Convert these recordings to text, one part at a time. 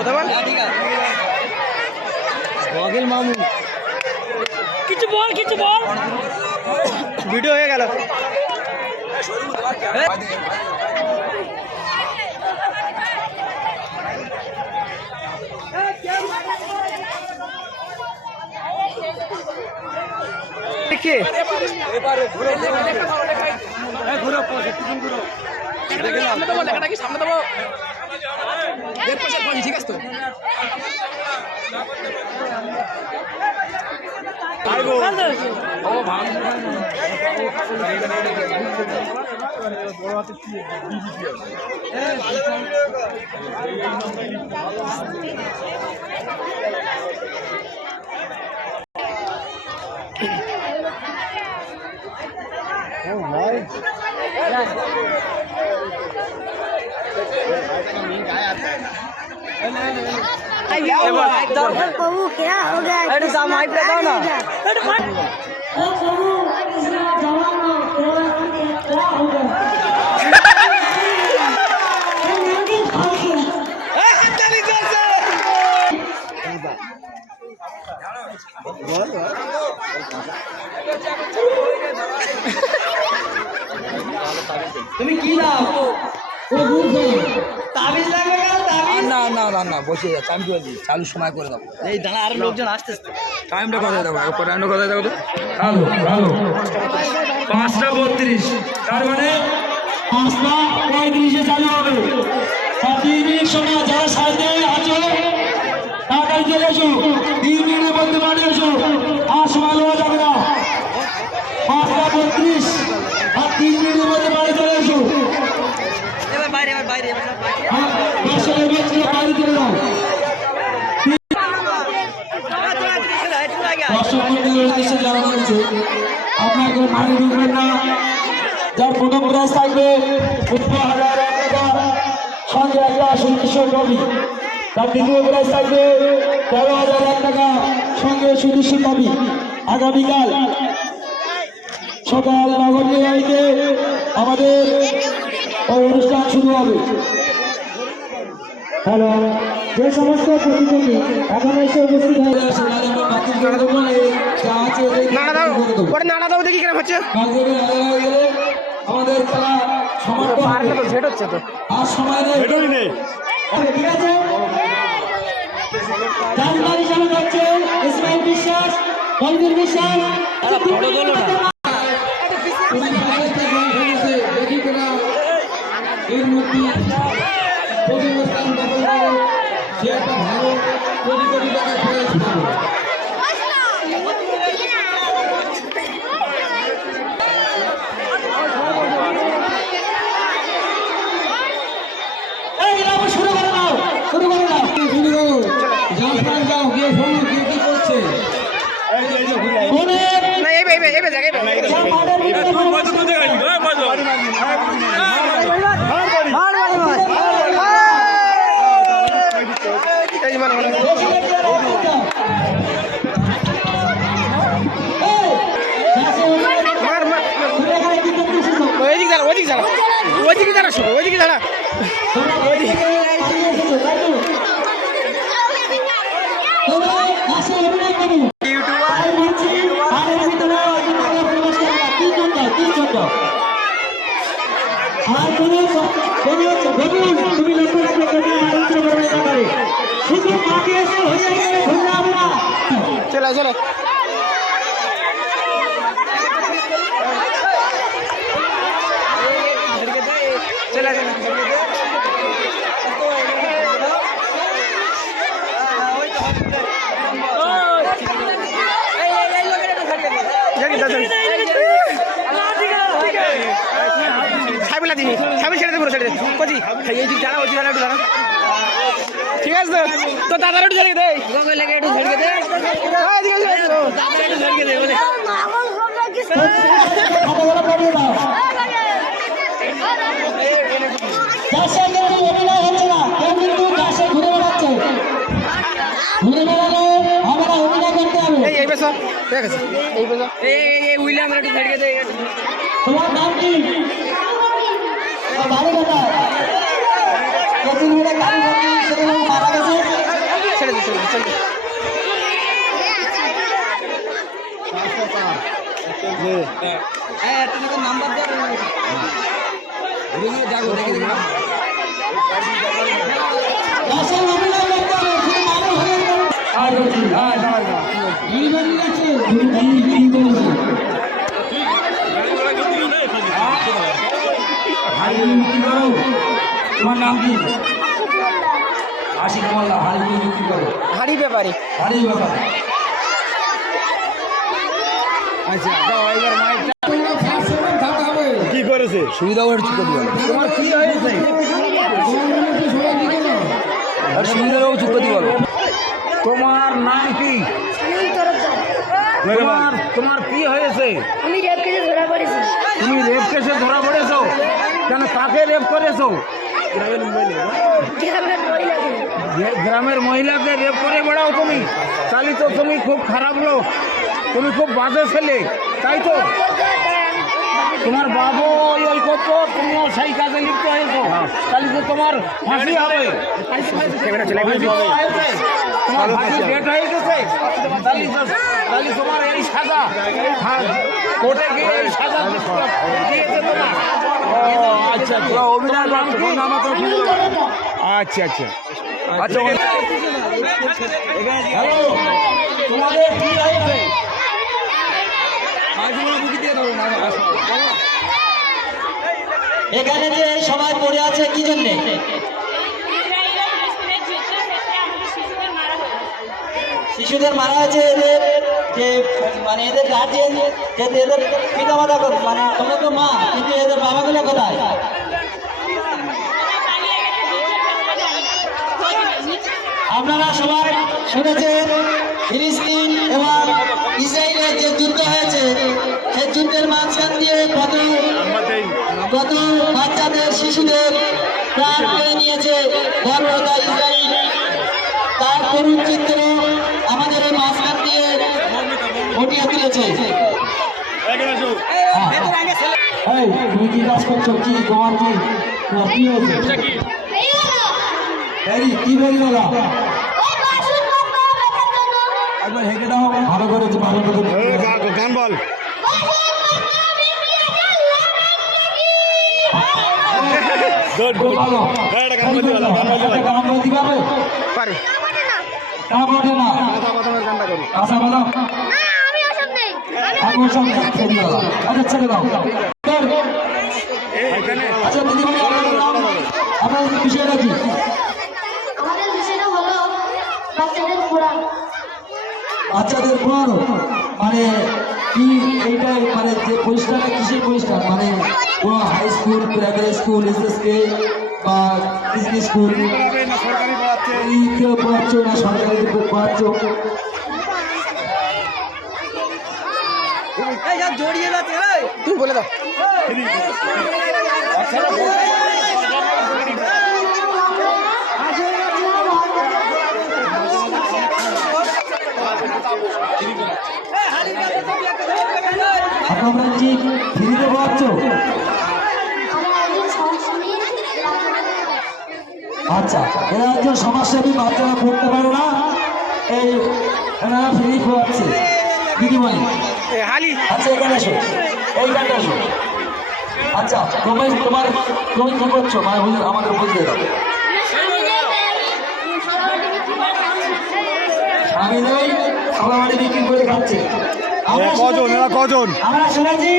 কথা বল। বগেল মামু কিছু বল ভিডিও হয়ে গেল। কে লেখাটা কি সামনে দেবো ঠিক আছে তো प्रभु क्या हो गया? माइक पे दो ना। प्रभु जवानों क्या हो गया? তুমি কি দাও তাবিজ লাগবে না না না না বসে যাচ্ছে আমি করে দিই চালু সময় করে দেবো এই দাঁড়া আরো লোকজন আসতেছে টাইমটা কথা দেবো টাইমটা কথা দেবো তো হ্যালো হ্যালো 5:32 তার মানে 5:35 চালু হবে 3 মিনিট সময় যারা সাথে আছো তাড়াতাড়ি চলে এসো 3 মিনিটের মধ্যে বাড়ি এসো আর সময় নেওয়া যাবে না 5:32 আর 3 মিনিটের মধ্যে বাড়ি চলে এসো বাইরে চলে যাও আপনাকে মারি ঢুকবেন না যার প্রথম প্রাইজ থাকবে 15,000 টাকা সঙ্গে একটা সুদৃশ্য ট্রফি তার দ্বিতীয় প্রাইজ থাকবে 13,000 টাকা সঙ্গে সুদৃশ্য ট্রফি আগামীকাল সকাল নগরী বাড়িতে আমাদের অনুষ্ঠান শুরু হবে। হ্যালো যে সমস্ত প্রতিযোগী এখন এসে উপস্থিত হয়ে আমাদের খেলা আর সময় নেই ঠিক আছে ইসমাইল বিশ্বাস বলবীর বিশ্বাস এর মধ্যে প্রথম স্থান দখল করে সে একটা ভালো কোটি কোটি টাকা খেলেছিল चलो चलो चला ঠিক আছে তো দাদার একটু ঝাড়িয়ে দে একটু ঝাড়িয়ে দে এই বেশ ঠিক আছে এই বেশ এই উইলে আমরা একটু ঝাড়িয়ে দে তোমার নাম কি বাড়ি কথা কতদিন হলে গাড়ি মারা গেছে নাম্বার দেখো দেখে দিন তোমার নাম কি? আশিক মোল্লা। হাড়ি বিক্রি করো? হাড়ি ব্যাপারে। হাড়ি ব্যাপারে। আচ্ছা এবার মাইকটা কি করেছে? সুবিধা করে চুকে দিল। তোমার কি হয়েছে? আর সুবিধাও চুকে দিল। তোমার নাম কি? তোমার কি হয়েছে? আমি রেপ কেসে ধরা পড়েছি। তুমি রেপ কেসে ধরা পড়েছো? কেন, কাকে রেপ করেছো? গ্রামের মহিলাকে রেপ করে বেড়াও তুমি? তাহলে তো তুমি খুব খারাপ লোক, তুমি খুব বাজে ছেলে, তাই তো? তোমার বাবু ওই করতো, তুমিও সেই কাজে লিপ্ত হয়েছো, তাহলে তো তোমার ফাঁসি হবে। তোমার ফাঁসি ডেট হয়ে গেছে, তাহলে তোমার এই সাজা কোর্টে গিয়ে এই সাজা দিয়েছে তোমার। আচ্ছা অভিনয় আচ্ছা আচ্ছা আচ্ছা। হ্যালো, তোমাদের কি হয়েছে? এখানে যে সবাই পড়ে আছে কি জন্যে? শিশুদের মারা হয়েছে। এদের যে মানে এদের গার্জিয়ান, এদের পিতা মাতা, মানে তোমরা তো মা, কিন্তু এদের বাবাগুলো কোথায়? আপনারা সবাই শুনেছেন ফিলিস্তিন এবং ইসরায়েলের যে যুদ্ধ হয়েছে, সেই যুদ্ধের মাঝখান দিয়ে কত বাচ্চাদের, শিশুদের প্রাণ কেড়ে নিয়েছে বর্বরতা ইসরায়েল। তার করুণ চিত্র আমাদের এই মাঝখান দিয়ে ফুটিয়ে তুলেছে। তুমি কি কাজ করছো? কি তোমার কি হয়েছে? কি বেরিয়ে একবার হেঁকে দাও, ভালো করেছে, ভালো করে গান বল। আচ্ছা দিদিমণি, আপনাদের বিষয়টা কি? আমাদের বিষয়টা হলো বাচ্চাদের পড়া। বাচ্চাদের পড়ানো মানে কি? এইটাই মানে যে প্রতিষ্ঠানটা কিসের প্রতিষ্ঠান? মানে কোনো high school, primary school, SSK বা বিজনেস স্কুল? কেউ পড়াচ্ছ না সরকারি পড়াচ্ছ? তুমি বলে দাও। আপনারা কি ফ্রিতে পড়াচ্ছ? আচ্ছা, এরা একজন সমাজসেবী, বাচ্চারা পড়তে পারে না, এই এনারা ফ্রি পড়াচ্ছে দিদিমণি। আচ্ছা এখানে এসো, এইখানে এসো। আচ্ছা তুমি কি করছো? মানে আমাদের বুঝতে দাও। আমি নেই, সবাই বিক্রি করে খাচ্ছে। কজন? আমরা শুনেছি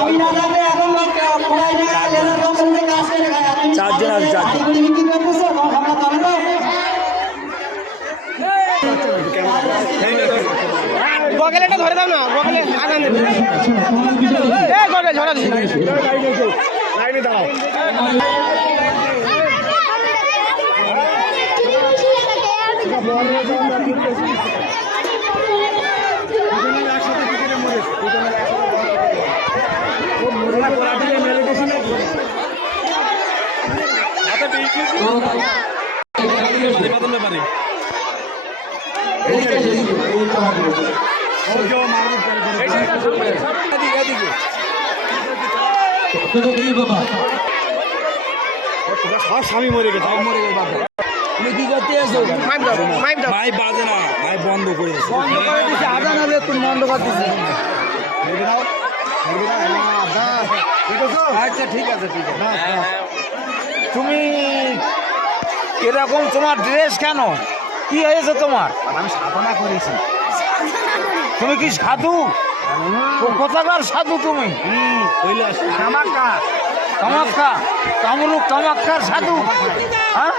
আমি না থাকলে এখন চারজন আছে। গগেলটা ধরে দাও না, গগেলে আগান দেবে। গগেল ধরা দিই। লাইনে দাঁড়াও। স্বামী মরে গেছে, তুমি কি করতে এসো মাইম দাও মাইম দাও ভাই বাজে না ভাই বন্ধ করে দিয়েছে বন্ধ করে দিছে আজান হবে তুমি বন্ধ করে দিছে আচ্ছা ঠিক আছে ঠিক আছে তুমি এরকম তোমার ড্রেস কেন কি হয়েছে তোমার আমি সাধনা করেছি তুমি কি সাধু কোথাকার সাধু তুমি কামাক্কা কামাখ্যা কামরূপ কামাখ্যার সাধু হ্যাঁ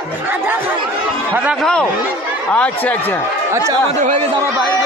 খাদা খাও আচ্ছা আচ্ছা আচ্ছা আমাদের হয়ে গেছে আমরা বাইরে